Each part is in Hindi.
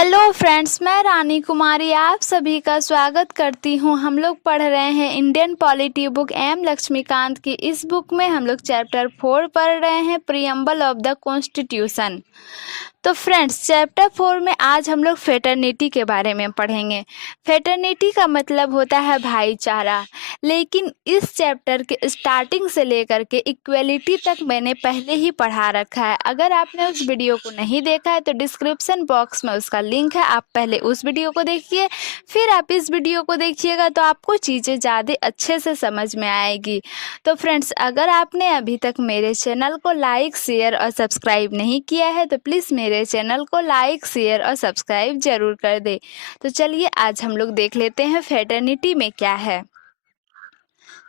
हेलो फ्रेंड्स, मैं रानी कुमारी आप सभी का स्वागत करती हूँ। हम लोग पढ़ रहे हैं Indian polity book M Laxmikanth की। इस बुक में हम लोग चैप्टर 4 पढ़ रहे हैं, प्रीएम्बल ऑफ द कॉन्स्टिट्यूशन। तो फ्रेंड्स, चैप्टर 4 में आज हम लोग फेटर्निटी के बारे में पढ़ेंगे। फेटर्निटी का मतलब होता है भाईचारा, लेकिन इस चैप्टर के स्टार्टिंग से लेकर के इक्वलिटी तक मैंने पहले ही पढ़ा रखा है। अगर आपने उस वीडियो को नहीं देखा है तो डिस्क्रिप्शन बॉक्स में उसका लिंक है, आप पहले उस वीडियो को देखिए, फिर आप इस वीडियो को देखिएगा तो आपको चीज़ें ज़्यादा अच्छे से समझ में आएगी। तो फ्रेंड्स, अगर आपने अभी तक मेरे चैनल को लाइक, शेयर और सब्सक्राइब नहीं किया है तो प्लीज़ मेरे चैनल को लाइक, शेयर और सब्सक्राइब जरूर कर दे। तो चलिए आज हम लोग देख लेते हैं फेटर्निटी में क्या है।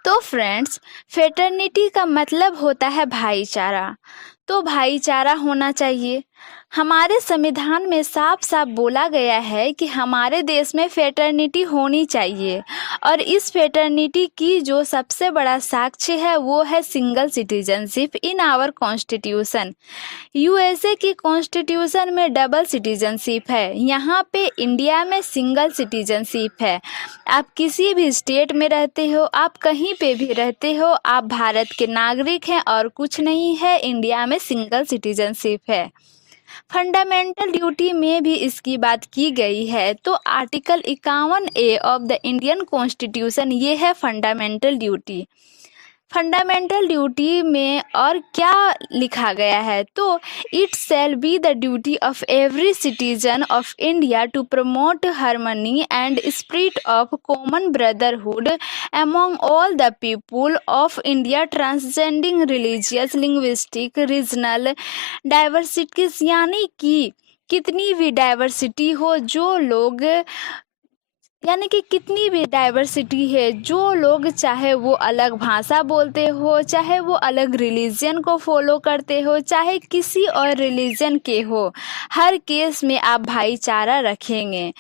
तो फ्रेंड्स, फेटर्निटी का मतलब होता है भाईचारा। तो भाईचारा होना चाहिए। हमारे संविधान में साफ साफ बोला गया है कि हमारे देश में फेटर्निटी होनी चाहिए, और इस फेटर्निटी की जो सबसे बड़ा साक्ष्य है वो है single citizenship in our constitution. USA की कॉन्स्टिट्यूशन में डबल सिटीजनशिप है, यहाँ पे इंडिया में सिंगल सिटीजनशिप है। आप किसी भी स्टेट में रहते हो, आप कहीं पे भी रहते हो, आप भारत के नागरिक हैं और कुछ नहीं है, इंडिया में सिंगल सिटीजनशिप है। फंडामेंटल ड्यूटी में भी इसकी बात की गई है। तो article 51A of the Indian constitution ये है फंडामेंटल ड्यूटी। फंडामेंटल ड्यूटी में और क्या लिखा गया है, तो it shall be the duty of every citizen of India to promote harmony and spirit of common brotherhood among all the people of India transcending religious, linguistic, regional diversities। यानी कि कितनी भी डाइवर्सिटी हो, जो लोग यानी कि कितनी भी डाइवर्सिटी है, जो लोग चाहे वो अलग भाषा बोलते हो, चाहे वो अलग रिलीजन को फॉलो करते हो, चाहे किसी और रिलीजन के हो, हर केस में आप भाईचारा रखेंगे।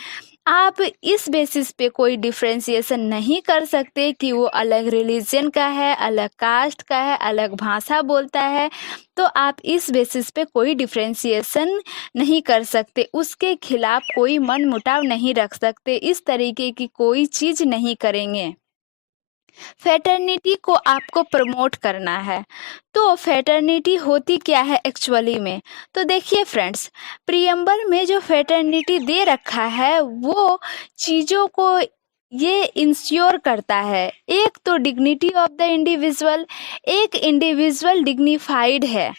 आप इस बेसिस पे कोई डिफ्रेंशिएशन नहीं कर सकते कि वो अलग रिलीजन का है, अलग कास्ट का है, अलग भाषा बोलता है। तो आप इस बेसिस पे कोई डिफ्रेंशिएशन नहीं कर सकते, उसके खिलाफ कोई मन मुटाव नहीं रख सकते, इस तरीके की कोई चीज़ नहीं करेंगे। फेटर्निटी को आपको प्रमोट करना है। तो फेटर्निटी होती क्या है एक्चुअली में, तो देखिए फ्रेंड्स, प्रीएम्बल में जो फेटर्निटी दे रखा है वो चीज़ों को ये इंश्योर करता है। एक तो डिग्निटी ऑफ द इंडिविजुअल, एक इंडिविजुअल डिग्निफाइड है,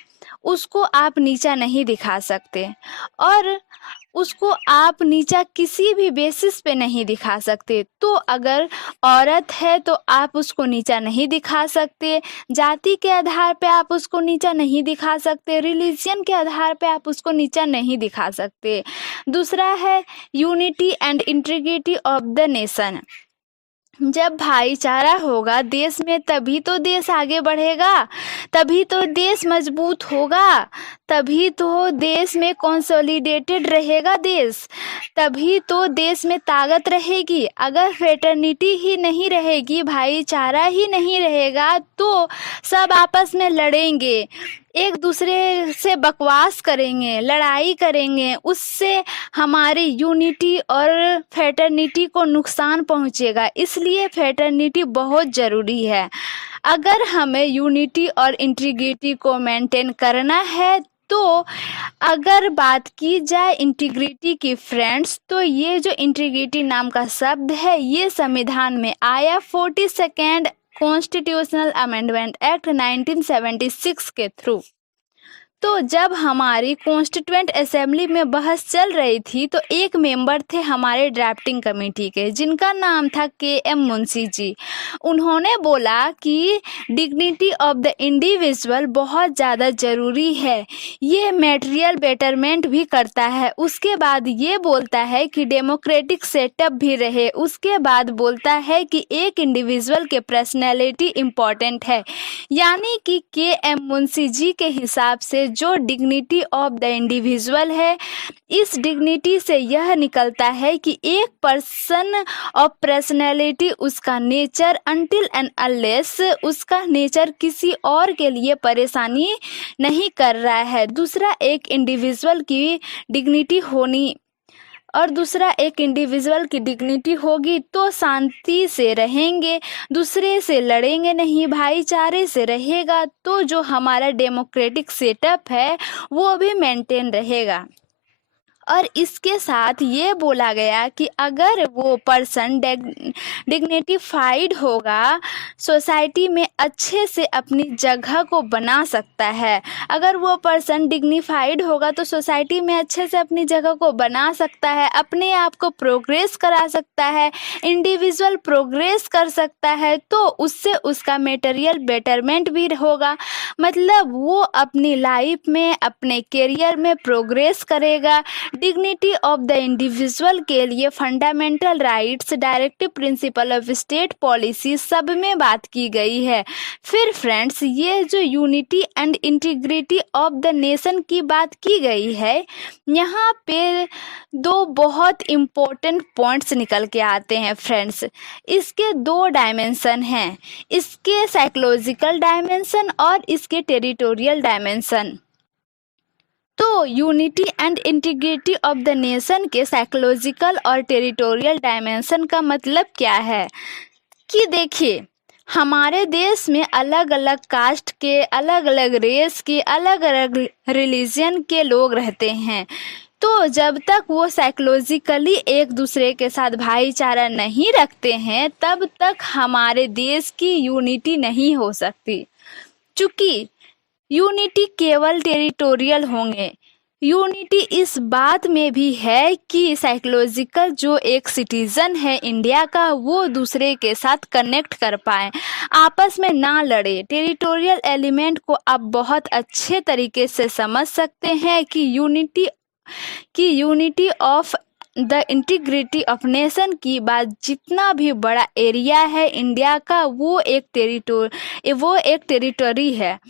उसको आप नीचा नहीं दिखा सकते, और उसको आप नीचा किसी भी बेसिस पे नहीं दिखा सकते। तो अगर औरत है तो आप उसको नीचा नहीं दिखा सकते, जाति के आधार पे आप उसको नीचा नहीं दिखा सकते, रिलीजन के आधार पे आप उसको नीचा नहीं दिखा सकते। दूसरा है unity and integrity of the nation. जब भाईचारा होगा देश में तभी तो देश आगे बढ़ेगा, तभी तो देश मजबूत होगा, तभी तो देश में कंसोलिडेटेड रहेगा देश, तभी तो देश में ताकत रहेगी। अगर फ्रेटर्निटी ही नहीं रहेगी, भाईचारा ही नहीं रहेगा, तो सब आपस में लड़ेंगे, एक दूसरे से बकवास करेंगे, लड़ाई करेंगे, उससे हमारी यूनिटी और फ्रेटर्निटी को नुकसान पहुंचेगा। इसलिए फ्रेटर्निटी बहुत ज़रूरी है। अगर हमें यूनिटी और इंटीग्रिटी को मेंटेन करना है, तो अगर बात की जाए इंटीग्रिटी की फ्रेंड्स, तो ये जो इंटीग्रिटी नाम का शब्द है ये संविधान में आया 42nd कॉन्स्टिट्यूशनल अमेंडमेंट एक्ट 1976 के थ्रू। तो जब हमारी कॉन्स्टिट्यूएंट असेंबली में बहस चल रही थी तो एक मेंबर थे हमारे ड्राफ्टिंग कमेटी के, जिनका नाम था KM मुंशी जी। उन्होंने बोला कि डिग्निटी ऑफ द इंडिविजुअल बहुत ज़्यादा ज़रूरी है, ये मटेरियल बेटरमेंट भी करता है, उसके बाद ये बोलता है कि डेमोक्रेटिक सेटअप भी रहे, उसके बाद बोलता है कि एक इंडिविजुअल के पर्सनैलिटी इम्पॉर्टेंट है। यानी कि KM मुंशी जी के हिसाब से जो डिग्निटी ऑफ द इंडिविजुअल है, इस डिग्निटी से यह निकलता है कि एक पर्सन ऑफ पर्सनैलिटी, उसका नेचर अनटिल एंड अनलेस उसका नेचर किसी और के लिए परेशानी नहीं कर रहा है। दूसरा, एक इंडिविजुअल की डिग्निटी होनी और दूसरा एक इंडिविजुअल की डिग्निटी होगी तो शांति से रहेंगे, दूसरे से लड़ेंगे नहीं, भाईचारे से रहेगा तो जो हमारा डेमोक्रेटिक सेटअप है वो भी मेंटेन रहेगा। और इसके साथ ये बोला गया कि अगर वो पर्सन डिग्निफाइड होगा, सोसाइटी में अच्छे से अपनी जगह को बना सकता है। अगर वो पर्सन डिग्निफाइड होगा तो सोसाइटी में अच्छे से अपनी जगह को बना सकता है, अपने आप को प्रोग्रेस करा सकता है, इंडिविजुअल प्रोग्रेस कर सकता है, तो उससे उसका मटेरियल बेटरमेंट भी होगा। मतलब वो अपनी लाइफ में, अपने करियर में प्रोग्रेस करेगा। डिग्निटी ऑफ द इंडिविजुअल के लिए fundamental rights, directive principle of state policy सब में बात की गई है। फिर फ्रेंड्स, ये जो unity and integrity of the nation की बात की गई है, यहाँ पे दो बहुत इम्पोर्टेंट पॉइंट्स निकल के आते हैं फ्रेंड्स। इसके दो डायमेंशन हैं, इसके साइकोलॉजिकल डायमेंशन और इसके टेरिटोरियल डायमेंशन। तो unity and integrity of the nation के साइकोलॉजिकल और टेरिटोरियल डायमेंशन का मतलब क्या है कि देखिए, हमारे देश में अलग अलग कास्ट के, अलग अलग रेस के, अलग अलग रिलीजन के लोग रहते हैं। तो जब तक वो साइकोलॉजिकली एक दूसरे के साथ भाईचारा नहीं रखते हैं, तब तक हमारे देश की यूनिटी नहीं हो सकती। चूँकि यूनिटी केवल टेरिटोरियल होंगे, यूनिटी इस बात में भी है कि साइकोलॉजिकल जो एक सिटीज़न है इंडिया का, वो दूसरे के साथ कनेक्ट कर पाए, आपस में ना लड़े। टेरिटोरियल एलिमेंट को आप बहुत अच्छे तरीके से समझ सकते हैं कि unity of the integrity of nation की बात, जितना भी बड़ा एरिया है इंडिया का, वो एक टेरिटोरी है।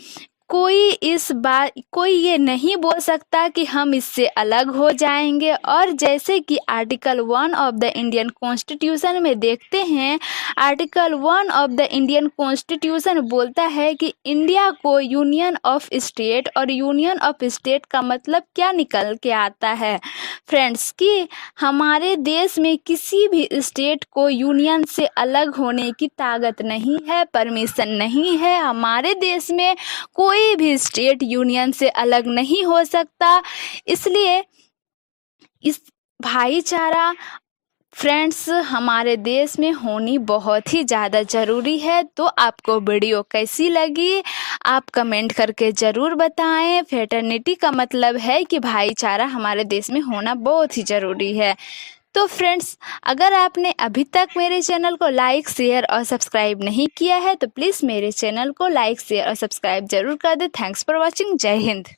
कोई ये नहीं बोल सकता कि हम इससे अलग हो जाएंगे। और जैसे कि article 1 of the Indian constitution में देखते हैं, article 1 of the Indian constitution बोलता है कि इंडिया को यूनियन ऑफ स्टेट, और यूनियन ऑफ स्टेट का मतलब क्या निकल के आता है फ्रेंड्स, कि हमारे देश में किसी भी स्टेट को यूनियन से अलग होने की ताकत नहीं है, परमिशन नहीं है। हमारे देश में कोई भी स्टेट यूनियन से अलग नहीं हो सकता। इसलिए इस भाईचारा फ्रेंड्स हमारे देश में होनी बहुत ही ज़्यादा ज़रूरी है। तो आपको वीडियो कैसी लगी आप कमेंट करके ज़रूर बताएं। फ्रेटर्निटी का मतलब है कि भाईचारा हमारे देश में होना बहुत ही ज़रूरी है। तो फ्रेंड्स, अगर आपने अभी तक मेरे चैनल को लाइक, शेयर और सब्सक्राइब नहीं किया है तो प्लीज़ मेरे चैनल को लाइक, शेयर और सब्सक्राइब जरूर कर दें। Thanks for watching. जय हिंद।